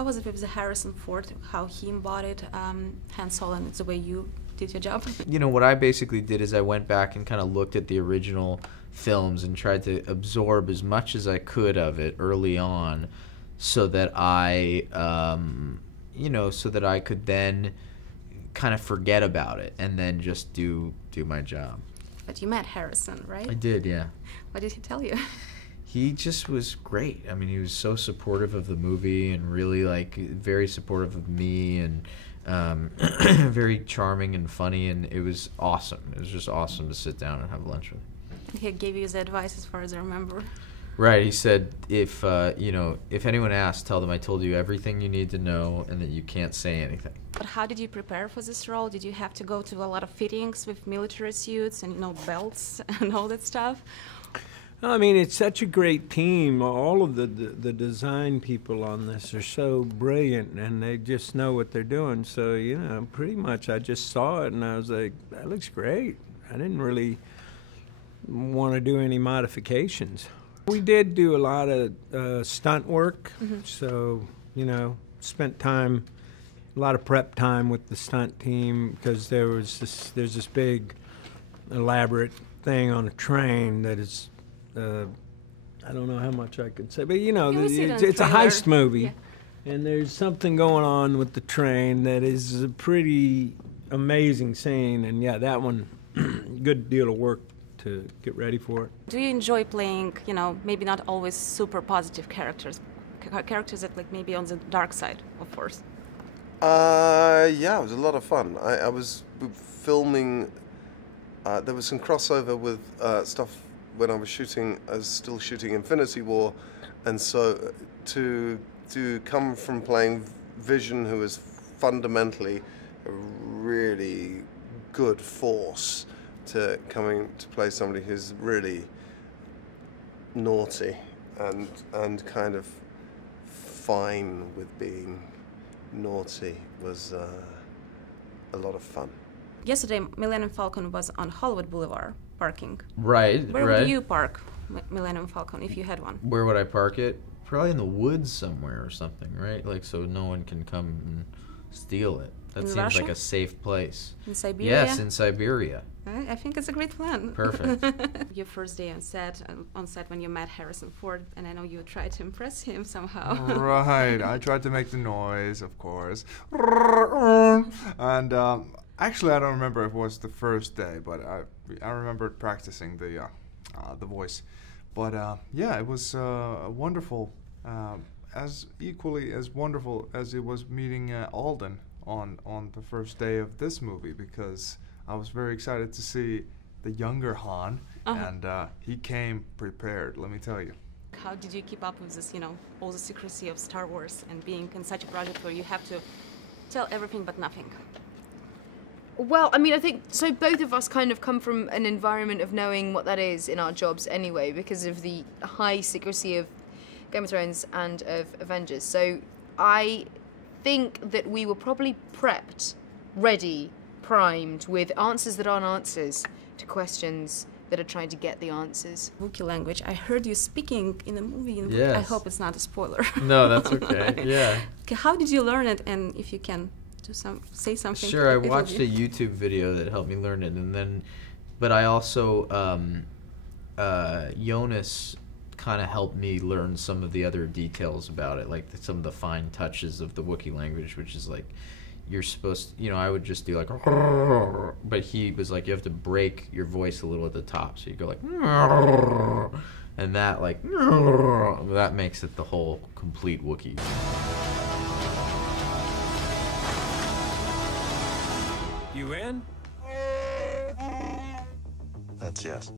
how was it with the Harrison Ford, how he embodied Han Solo, and it's the way you did your job? You know, what I basically did is I went back and kind of looked at the original films and tried to absorb as much as I could of it early on so that I, so that I could then kind of forget about it and then just do my job. But you met Harrison, right? I did, yeah. What did he tell you? He just was great. I mean, he was so supportive of the movie and really, like, very supportive of me and very charming and funny, and it was awesome. It was just awesome to sit down and have lunch with him. He gave you his advice, as far as I remember. Right. He said, if anyone asks, tell them I told you everything you need to know and that you can't say anything. But how did you prepare for this role? Did you have to go to a lot of fittings with military suits and, belts and all that stuff? I mean, it's such a great team. All of the design people on this are so brilliant, and they just know what they're doing. So, pretty much I just saw it, and I was like, that looks great. I didn't really want to do any modifications. We did do a lot of stunt work, so, spent time, a lot of prep time with the stunt team, because there's this big, elaborate thing on a train that is, I don't know how much I could say, but it's a heist movie, yeah. And there's something going on with the train that is a pretty amazing scene, and yeah, that one, good deal of work to get ready for it. Do you enjoy playing, maybe not always super positive characters that like maybe on the dark side of force? Yeah, it was a lot of fun. I was filming, there was some crossover with stuff when I was still shooting Infinity War, and so to come from playing Vision, who is fundamentally a really good force, to coming to play somebody who's really naughty and kind of fine with being naughty was a lot of fun. Yesterday, Millennium Falcon was on Hollywood Boulevard parking. Right. Where would you park Millennium Falcon if you had one? Where would I park it? Probably in the woods somewhere or something, right? Like, so no one can come and steal it. That seems Russia? like a safe place. In Siberia? Yes, in Siberia. I think it's a great plan. Perfect. Your first day on set when you met Harrison Ford, and I know you tried to impress him somehow. Right, I tried to make the noise, of course. And actually, I don't remember if it was the first day, but I remembered practicing the voice. But yeah, it was wonderful, as equally as wonderful as it was meeting Alden on the first day of this movie, because I was very excited to see the younger Han, and he came prepared, let me tell you. How did you keep up with this, all the secrecy of Star Wars and being in such a project where you have to tell everything but nothing? Well, I mean, I think, so both of us kind of come from an environment of knowing what that is in our jobs anyway, because of the high secrecy of Game of Thrones and of Avengers. So I think that we were probably prepped, ready, primed with answers that aren't answers to questions that are trying to get the answers. Wookiee language. I heard you speaking in a movie. Yes. I hope it's not a spoiler. No, that's okay. Yeah. Okay, how did you learn it? And if you can say something. Sure, I watched a YouTube video that helped me learn it, but I also Joonas kind of helped me learn some of the other details about it, like some of the fine touches of the Wookiee language, which is like, you're supposed to, I would just do like, but he was like, you have to break your voice a little at the top, so you go like, and that like, that makes it the whole complete Wookiee. You in? That's yes.